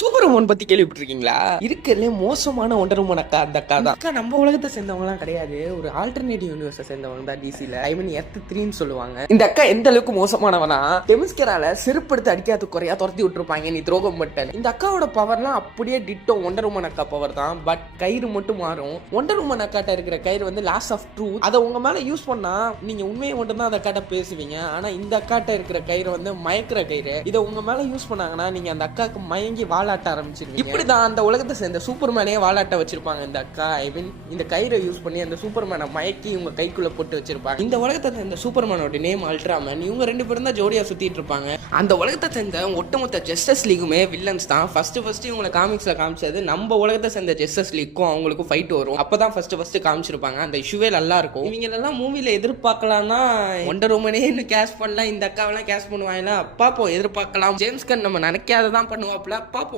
Super woman பத்தி கேள்விப்பட்டிருக்கீங்களா? இருக்கிறதுலே மோசமான ஒண்டர் உமன் அக்கா அந்த அக்கா தான். அக்கா நம்ம உலகத்தை சேர்ந்தவங்கலாம் கிடையாது, ஒரு ஆல்டர்னேட்டிவ் யூனிவர்ஸை சேர்ந்தவங்க தான். டிசில ஐ மீன் எர்த் 3ன்னு சொல்லுவாங்க. இந்த அக்கா எந்த அளவுக்கு மோசமானவனா, டெமிஸ்கரால செருப்படுத்து அடிக்காத குறையா துரத்தி விட்டுருப்பாங்க நீ துரோகம் மட்டும். இந்த அக்காவோட பவர்லாம் அப்படியே டிட்டோ ஒண்டர் உமன் அக்கா பவர் தான். பட் கயிறு மட்டும் மாறும். ஒண்டர் உமன் அக்காட்ட இருக்கிற கயிறு வந்து லாஸ் ஆஃப் ட்ரூத். அதை உங்க மேல யூஸ் பண்ணா நீங்க உண்மையை மட்டும் தான் அந்த அக்காட்ட பேசுவீங்க. ஆனா இந்த அக்காட்ட இருக்கிற கயிறு வந்து மயக்கிற கயிறு. இதை உங்க மேல யூஸ் பண்ணாங்கன்னா நீங்க அந்த அக்காக்கு மயங்கி வாழாட்ட ஆரம்பிச்சிருவீங்க. இப்படிதான் அந்த உலகத்தை சேர்ந்த சூப்பர்மேனே வாழாட்ட வச்சிருப்பாங்க இந்த அக்கா. ஐ மீன் இந்த கயிறை யூஸ் பண்ணி அந்த சூப்பர்மேனை மயக்கி உங்க கைக்குள்ள போட்டு வச்சிருப்பாங்க. இந்த உலகத்தை சேர்ந்த சூப்பர்மேனோட நேம் அல்ட்ராமேன். இவங்க ரெண்டு பேரும் தான் ஜோடியா சுத்திட்டு இருப்பாங்க. அந்த உலகத்தை சேர்ந்த ஒட்டுமொத்த ஜஸ்டிஸ் லீகுமே வில்லன்ஸ் தான். ஃபர்ஸ்ட் இவங்களை காமிக்ஸ்ல காமிச்சது நம்ம உலகத்தை சேர்ந்த ஜஸ்டிஸ் லீக்கும் அவங்களுக்கும் ஃபைட் வரும். அப்பதான் ஃபர்ஸ்ட் காமிச்சிருப்பாங்க. அந்த இஷ்யூவே நல்லா இருக்கும். இவங்க எல்லாம் மூவில எதிர்பார்க்கலாம்னா ஒண்டர் உமனே இன்னும் கேஷ் பண்ணலாம், இந்த அக்காவெல்லாம் கேஷ் பண்ணுவாங்களா பாப்போம், எதிர்பார்க்கலாம். ஜேம்ஸ் கன் நம்ம நினைக்காததான் பண்ணுவாப்ல, பாப்போம்.